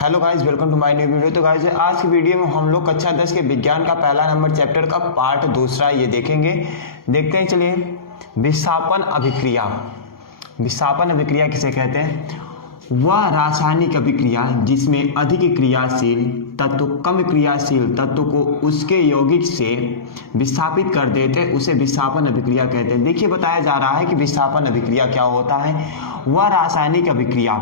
Hello guys, welcome to my new video. तो guys आज की वीडियो में हम लोग कक्षा 10 के विज्ञान का पहला नंबर चैप्टर का पार्ट दूसरा ये देखेंगे। देखते हैं, चलिए। विस्थापन अभिक्रिया। विस्थापन अभिक्रिया किसे कहते हैं? वह रासायनिक अभिक्रिया जिसमें अधिक क्रियाशील तत्व कम क्रियाशील तत्व को उसके यौगिक से विस्थापित कर देते हैं, उसे विस्थापन अभिक्रिया कहते हैं। देखिए, बताया जा रहा है कि विस्थापन अभिक्रिया क्या होता है। वह रासायनिक अभिक्रिया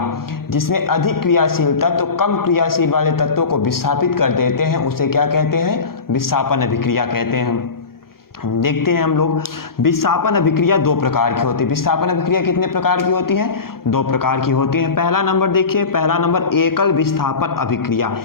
जिसमें अधिक क्रियाशील तत्व कम क्रियाशील वाले तत्वों को विस्थापित कर देते हैं, उसे क्या कहते हैं? विस्थापन अभिक्रिया कहते हैं। देखते हैं हम लोग। विस्थापन अभिक्रिया दो प्रकार की होती है। विस्थापन अभिक्रिया कितने प्रकार की होती है? दो प्रकार की होती है। पहला नंबर देखिए, पहला नंबर एकल विस्थापन अभिक्रिया।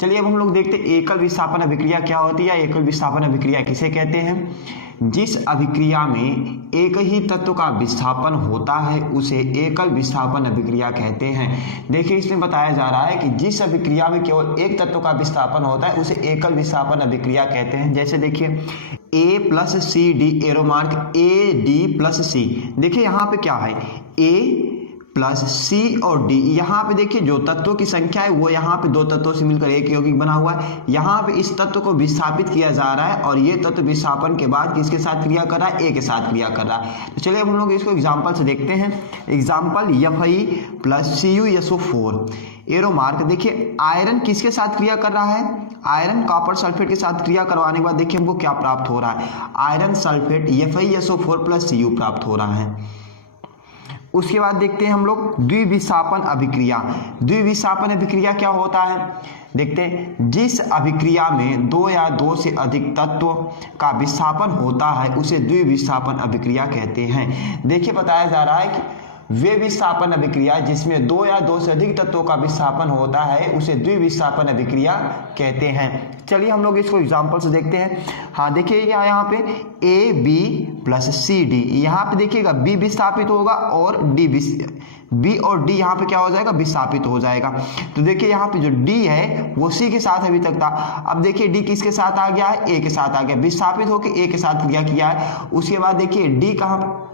चलिए अब हम लोग देखते हैं एकल विस्थापन अभिक्रिया क्या होती है। एकल विस्थापन अभिक्रिया किसे कहते हैं? जिस अभिक्रिया में एक ही तत्व का विस्थापन होता है उसे एकल विस्थापन अभिक्रिया कहते हैं। देखिए, इसमें बताया जा रहा है कि जिस अभिक्रिया में केवल एक तत्व का विस्थापन होता है उसे एकल विस्थापन अभिक्रिया कहते हैं। जैसे देखिए, A plus C D, arrow mark A D plus C. देखिए यहाँ पे क्या है, ए प्लस सी और डी। यहाँ पे देखिए जो तत्वों की संख्या है वो यहाँ पे दो तत्वों से मिलकर एक यौगिक बना हुआ है। यहाँ पे इस तत्व को विस्थापित किया जा रहा है और ये तत्व विस्थापन के बाद किसके साथ क्रिया कर रहा है? ए के साथ क्रिया कर रहा है। तो चलिए हम लोग इसको एग्जाम्पल से देखते हैं। Example Fe plus CuSO4, arrow mark. देखिए आयरन किसके साथ क्रिया कर रहा है? आयरन कॉपर सल्फेट के साथ क्रिया करवाने के बाद देखिए हमको क्या प्राप्त हो रहा है? Iron sulphate FeSO4 plus Cu प्राप्त हो रहा है। उसके बाद देखते हैं हम लोग द्विविस्थापन अभिक्रिया। द्विविस्थापन अभिक्रिया क्या होता है? देखते हैं, जिस अभिक्रिया में दो या दो से अधिक तत्व का विस्थापन होता है उसे द्विविस्थापन अभिक्रिया कहते हैं। देखिए बताया जा रहा है कि वे विस्थापन अभिक्रिया जिसमें दो या दो से अधिक तत्वों का विस्थापन होता है उसे द्विविस्थापन अभिक्रिया कहते हैं। चलिए हम लोग इसको एग्जाम्पल से देखते हैं। हाँ देखिए यहाँ पे A B plus C D, यहाँ पे देखिएगा बी विस्थापित होगा और बी और डी यहाँ पे क्या हो जाएगा? विस्थापित हो जाएगा। तो देखिए यहाँ पे जो डी है वो सी के साथ अभी तक था। अब देखिए डी किसके साथ आ गया है? ए के साथ आ गया। विस्थापित होकर ए के साथ क्रिया किया है। उसके बाद देखिए डी कहाँ?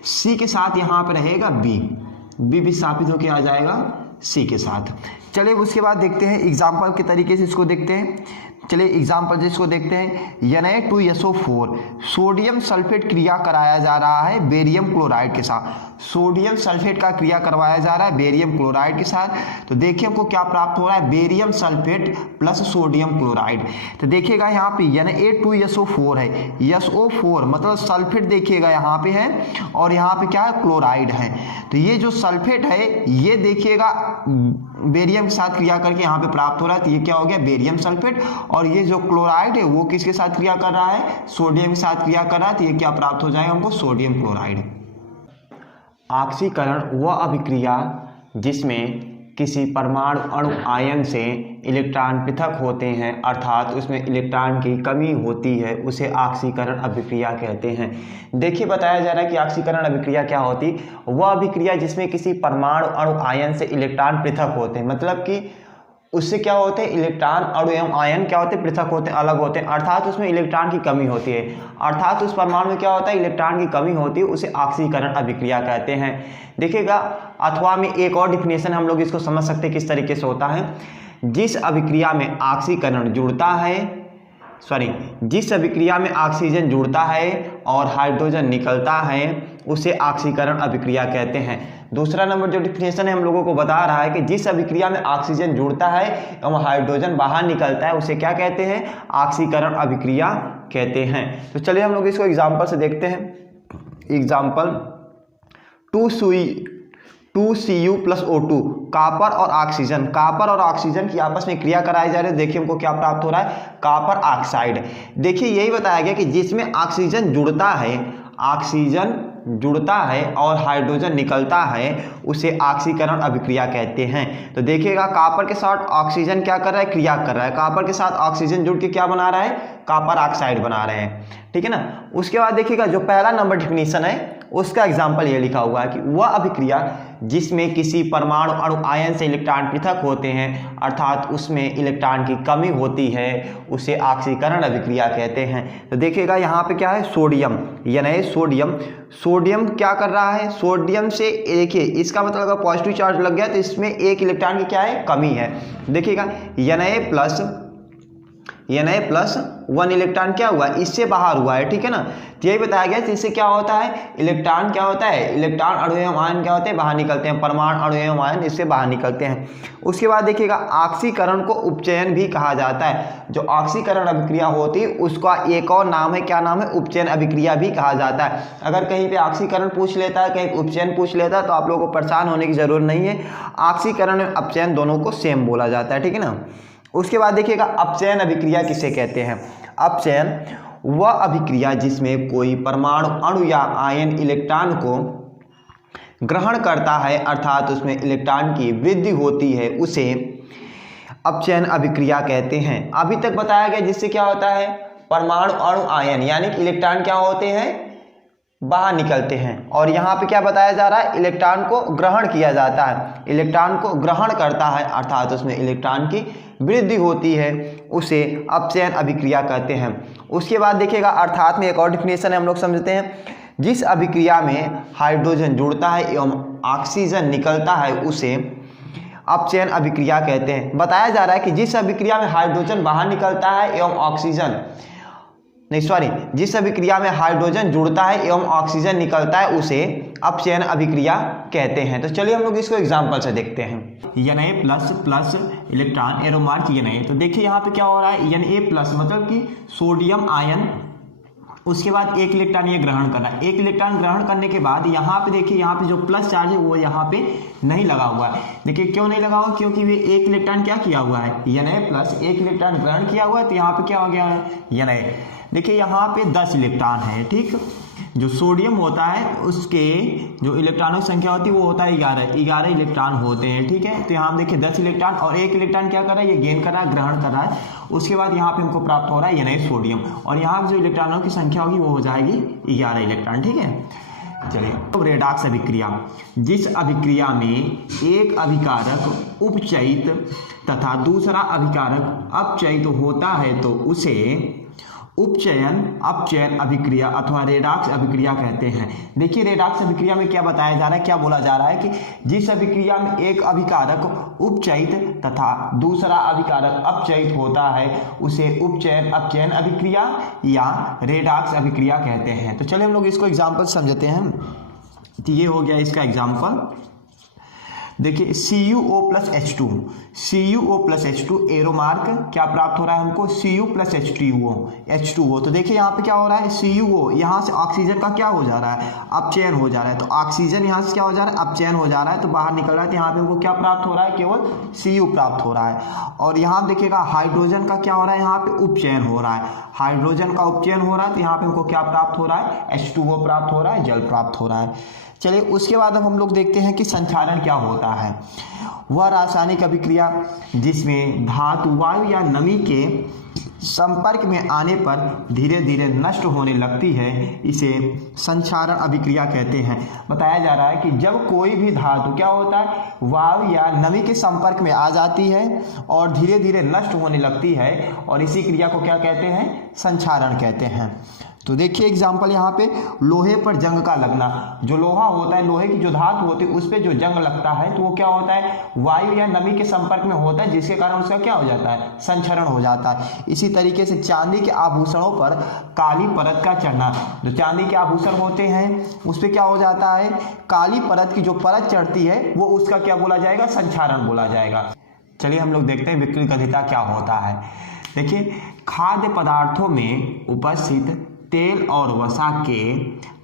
सी के साथ यहाँ पर रहेगा बी विस्थापित होकर आ जाएगा सी के साथ। चलिए उसके बाद देखते हैं एग्जाम्पल के तरीके से इसको देखते हैं। चलिए एग्जाम्पल जिसको देखते हैं, Na2SO4 सोडियम सल्फेट क्रिया कराया जा रहा है बेरियम क्लोराइड के साथ। सोडियम सल्फेट का क्रिया करवाया जा रहा है बेरियम क्लोराइड के साथ। तो देखिए हमको क्या प्राप्त हो रहा है? Barium sulphate plus sodium chloride. तो देखिएगा यहाँ पे Na2SO4 है, SO4 मतलब सल्फेट देखिएगा यहाँ पे है और यहाँ पे क्या है? क्लोराइड है। तो ये जो सल्फेट है ये देखिएगा बेरियम के साथ क्रिया करके यहाँ पे प्राप्त हो रहा है। तो ये क्या हो गया? Barium sulphate. और ये जो क्लोराइड है वो किसके साथ क्रिया कर रहा है? सोडियम के साथ क्रिया कर रहा है। तो ये क्या प्राप्त हो जाएगा हमको? Sodium chloride. ऑक्सीकरण वह अभिक्रिया जिसमें किसी परमाणु अणु आयन से इलेक्ट्रॉन पृथक होते हैं अर्थात उसमें इलेक्ट्रॉन की कमी होती है, उसे ऑक्सीकरण अभिक्रिया कहते हैं। देखिए बताया जा रहा है कि ऑक्सीकरण अभिक्रिया क्या होती? वह अभिक्रिया जिसमें किसी परमाणु अणु आयन से इलेक्ट्रॉन पृथक होते हैं, मतलब कि उससे क्या होते हैं? इलेक्ट्रॉन अणु एवं आयन क्या होते हैं? पृथक होते हैं, अलग होते हैं, अर्थात उसमें इलेक्ट्रॉन की कमी होती है। अर्थात उस परमाणु में क्या होता है? इलेक्ट्रॉन की कमी होती है, उसे ऑक्सीकरण अभिक्रिया कहते हैं। देखिएगा अथवा में एक और डिफिनेशन हम लोग इसको समझ सकते हैं किस तरीके से होता है। जिस अभिक्रिया में ऑक्सीकरण जुड़ता है जिस अभिक्रिया में ऑक्सीजन जुड़ता है और हाइड्रोजन निकलता है उसे ऑक्सीकरण अभिक्रिया कहते हैं। दूसरा नंबर जो डिफिनेशन है हम लोगों को बता रहा है कि जिस अभिक्रिया में ऑक्सीजन जुड़ता है एवं हाइड्रोजन बाहर निकलता है उसे क्या कहते हैं? ऑक्सीकरण अभिक्रिया कहते हैं। तो चलिए हम लोग इसको एग्जाम्पल से देखते हैं। Example 2Cu plus O2, copper और ऑक्सीजन की आपस में क्रिया कराई जा रही है। देखिए हमको क्या प्राप्त हो रहा है? Copper oxide. देखिए यही बताया गया कि जिसमें ऑक्सीजन जुड़ता है और हाइड्रोजन निकलता है उसे ऑक्सीकरण अभिक्रिया कहते हैं। तो देखिएगा कॉपर के साथ ऑक्सीजन क्या कर रहा है? क्रिया कर रहा है। कॉपर के साथ ऑक्सीजन जुड़ के क्या बना रहा है? कॉपर ऑक्साइड बना रहे हैं। ठीक है ना। उसके बाद देखिएगा जो पहला नंबर डिफिनीशन है उसका एग्जाम्पल ये लिखा हुआ है कि वह अभिक्रिया जिसमें किसी परमाणु अणु आयन से इलेक्ट्रॉन पृथक होते हैं अर्थात उसमें इलेक्ट्रॉन की कमी होती है उसे ऑक्सीकरण अभिक्रिया कहते हैं। तो देखिएगा यहाँ पे क्या है, सोडियम, यानी सोडियम क्या कर रहा है, सोडियम से देखिए इसका मतलब अगर पॉजिटिव चार्ज लग गया तो इसमें एक इलेक्ट्रॉन की क्या है, कमी है। देखिएगा Na प्लस 1 इलेक्ट्रॉन क्या हुआ, इससे बाहर हुआ है, ठीक है ना। तो यही बताया गया इससे क्या होता है, इलेक्ट्रॉन क्या होता है, इलेक्ट्रॉन अणु एवं आयन क्या होते हैं, बाहर निकलते हैं, परमाणु अणु एवं आयन इससे बाहर निकलते हैं। उसके बाद देखिएगा ऑक्सीकरण को उपचयन भी कहा जाता है। जो ऑक्सीकरण अभिक्रिया होती है उसका एक और नाम है, क्या नाम है, उपचयन अभिक्रिया भी कहा जाता है। अगर कहीं पे ऑक्सीकरण पूछ लेता है, कहीं उपचयन पूछ लेता है तो आप लोगों को परेशान होने की जरूरत नहीं है, ऑक्सीकरण और अपचयन दोनों को सेम बोला जाता है, ठीक है ना। उसके बाद देखिएगा अपचयन अभिक्रिया किसे कहते हैं। अपचयन वह अभिक्रिया जिसमें कोई परमाणु अणु या आयन इलेक्ट्रॉन को ग्रहण करता है अर्थात उसमें इलेक्ट्रॉन की वृद्धि होती है उसे अपचयन अभिक्रिया कहते हैं। अभी तक बताया गया जिससे क्या होता है, परमाणु अणु आयन यानी कि इलेक्ट्रॉन क्या होते हैं, बाहर निकलते हैं। और यहाँ पे क्या बताया जा रहा है, इलेक्ट्रॉन को ग्रहण किया जाता है, इलेक्ट्रॉन को ग्रहण करता है अर्थात उसमें इलेक्ट्रॉन की वृद्धि होती है उसे अपचयन अभिक्रिया कहते हैं। उसके बाद देखिएगा अर्थात में एक और डिफिनेशन है, हम लोग समझते हैं, जिस अभिक्रिया में हाइड्रोजन जुड़ता है एवं ऑक्सीजन निकलता है उसे अपचयन अभिक्रिया कहते हैं। बताया जा रहा है कि जिस अभिक्रिया में हाइड्रोजन बाहर निकलता है एवं ऑक्सीजन जिस अभिक्रिया में हाइड्रोजन जुड़ता है एवं ऑक्सीजन निकलता है उसे अपचयन अभिक्रिया कहते हैं। तो चलिए हम लोग इसको एग्जांपल से देखते हैं। Na++ electron arrow mark Na। तो देखिए यहाँ पे क्या हो रहा है, Na+ मतलब कि सोडियम आयन, उसके बाद एक इलेक्ट्रॉन ये ग्रहण करना है। एक इलेक्ट्रॉन ग्रहण करने के बाद यहाँ पे देखिए, यहाँ पे जो प्लस चार्ज है वो यहाँ पे नहीं लगा हुआ है। देखिए क्यों नहीं लगा हुआ, क्योंकि वे एक इलेक्ट्रॉन क्या किया हुआ है, Na+ एक इलेक्ट्रॉन ग्रहण किया हुआ है। तो यहाँ पे क्या हो गया है, Na। देखिए यहाँ पे 10 इलेक्ट्रॉन है, ठीक। जो सोडियम होता है उसके जो इलेक्ट्रॉनों की संख्या होती है वो होता है 11 इलेक्ट्रॉन होते हैं, ठीक है। तो यहाँ हम देखिए 10 इलेक्ट्रॉन और एक इलेक्ट्रॉन क्या कर रहा है, ये गेन कर रहा है, ग्रहण कर रहा है। उसके बाद यहाँ पे हमको प्राप्त हो रहा है Na सोडियम, और यहाँ पे जो इलेक्ट्रॉनों की संख्या होगी वो हो जाएगी 11 इलेक्ट्रॉन, ठीक है। चलिए तो रेडॉक्स अभिक्रिया, जिस अभिक्रिया में एक अभिकारक उपचयित तथा दूसरा अभिकारक अपचयित होता है तो उसे अपचयन अभिक्रिया अथवा रेडॉक्स अभिक्रिया कहते हैं। देखिए रेडॉक्स अभिक्रिया में क्या बताया जा रहा है, क्या बोला जा रहा है कि जिस अभिक्रिया में एक अभिकारक उपचयित तथा दूसरा अभिकारक अपचयित होता है उसे अपचयन अभिक्रिया या रेडॉक्स अभिक्रिया कहते हैं। तो चलिए हम लोग इसको एग्जाम्पल समझते हैं। तो ये हो गया इसका एग्जाम्पल। देखिए CuO+H2 एरो मार्क क्या प्राप्त हो रहा है हमको, Cu+H2O। तो देखिए यहाँ पे क्या हो रहा है, CuO यहाँ से ऑक्सीजन का क्या हो जा रहा है, अपचयन हो जा रहा है। तो ऑक्सीजन यहाँ से क्या हो जा रहा है, अपचयन हो जा रहा है, तो बाहर निकल रहा है। तो यहाँ पे हमको क्या प्राप्त हो रहा है, केवल Cu प्राप्त हो रहा है। और यहाँ देखिएगा हाइड्रोजन का क्या हो रहा है, यहाँ पे उपचयन हो रहा है, हाइड्रोजन का उपचयन हो रहा है। तो यहाँ पे हमको क्या प्राप्त हो रहा है, H2O प्राप्त हो रहा है, जल प्राप्त हो रहा है। चलिए उसके बाद अब हम लोग देखते हैं कि संक्षारण क्या होता है। वह रासायनिक अभिक्रिया जिसमें धातु वायु या नमी के संपर्क में आने पर धीरे धीरे नष्ट होने लगती है इसे संक्षारण अभिक्रिया कहते हैं। बताया जा रहा है कि जब कोई भी धातु क्या होता है, वायु या नमी के संपर्क में आ जाती है और धीरे धीरे नष्ट होने लगती है, और इसी क्रिया को क्या कहते हैं, संक्षारण कहते हैं। तो देखिए एग्जाम्पल यहाँ पे, लोहे पर जंग का लगना। जो लोहा होता है, लोहे की जो धातु होती है उस पर जो जंग लगता है तो वो क्या होता है, वायु या नमी के संपर्क में होता है, जिसके कारण उसका क्या हो जाता है, संक्षरण हो जाता है। इसी तरीके से चांदी के आभूषणों पर काली परत का चढ़ना। जो चांदी के आभूषण होते हैं उस पर क्या हो जाता है, काली परत की जो परत चढ़ती है वो उसका क्या बोला जाएगा, संक्षारण बोला जाएगा। चलिए हम लोग देखते हैं विकृत गंधिता क्या होता है। देखिए खाद्य पदार्थों में उपस्थित तेल और वसा के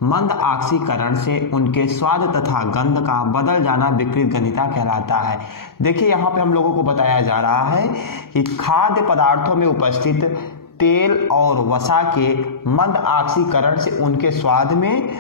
मंद ऑक्सीकरण से उनके स्वाद तथा गंध का बदल जाना विकृत गंधिता कहलाता है। देखिए यहाँ पे हम लोगों को बताया जा रहा है कि खाद्य पदार्थों में उपस्थित तेल और वसा के मंद ऑक्सीकरण से उनके स्वाद में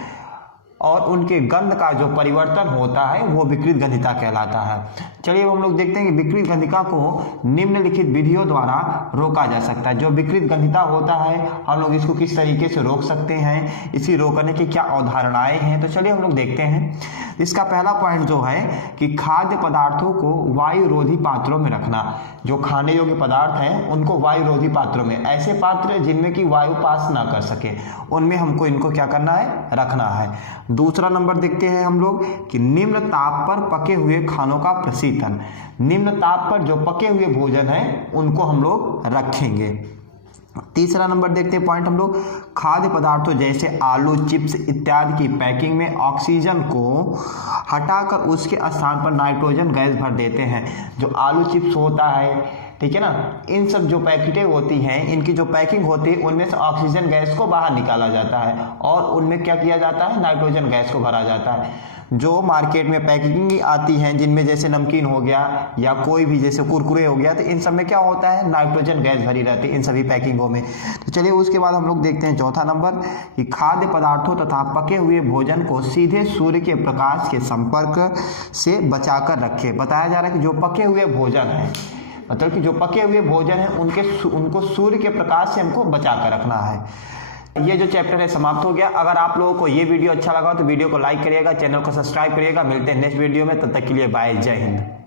और उनके गंध का जो परिवर्तन होता है वो विकृत गंधिता कहलाता है। चलिए अब हम लोग देखते हैं कि विकृत गंधिका को निम्नलिखित विधियों द्वारा रोका जा सकता है। जो विकृत गंधिता होता है हम लोग इसको किस तरीके से रोक सकते हैं, इसी रोकने की क्या अवधारणाएं हैं, तो चलिए हम लोग देखते हैं। इसका पहला पॉइंट जो है कि खाद्य पदार्थों को वायुरोधी पात्रों में रखना। जो खाने योग्य पदार्थ हैं उनको वायुरोधी पात्रों में, ऐसे पात्र जिनमें कि वायु पास ना कर सके, उनमें हमको इनको क्या करना है, रखना है। दूसरा नंबर देखते हैं हम लोग कि निम्न ताप पर पके हुए खानों का प्रशीतन। निम्न ताप पर जो पके हुए भोजन है उनको हम लोग रखेंगे। तीसरा नंबर देखते हैं पॉइंट हम लोग, खाद्य पदार्थों जैसे आलू, चिप्स इत्यादि की पैकिंग में ऑक्सीजन को हटाकर उसके स्थान पर नाइट्रोजन गैस भर देते हैं। जो आलू चिप्स होता है, ठीक है ना, इन सब जो पैकेटें होती हैं, इनकी जो पैकिंग होती है उनमें से ऑक्सीजन गैस को बाहर निकाला जाता है और उनमें क्या किया जाता है, नाइट्रोजन गैस को भरा जाता है। जो मार्केट में पैकिंग आती हैं जिनमें जैसे नमकीन हो गया या कोई भी जैसे कुरकुरे हो गया, तो इन सब में क्या होता है, नाइट्रोजन गैस भरी रहती है इन सभी पैकिंगों में। तो चलिए उसके बाद हम लोग देखते हैं चौथा नंबर कि खाद्य पदार्थों तथा पके हुए भोजन को सीधे सूर्य के प्रकाश के संपर्क से बचाकर रखें। बताया जा रहा है कि जो पके हुए भोजन है, मतलब कि जो पके हुए भोजन है उनको सूर्य के प्रकाश से हमको बचा कर रखना है। ये जो चैप्टर है समाप्त हो गया। अगर आप लोगों को ये वीडियो अच्छा लगा तो वीडियो को लाइक करिएगा, चैनल को सब्सक्राइब करिएगा। मिलते हैं नेक्स्ट वीडियो में, तब तक के लिए बाय, जय हिंद।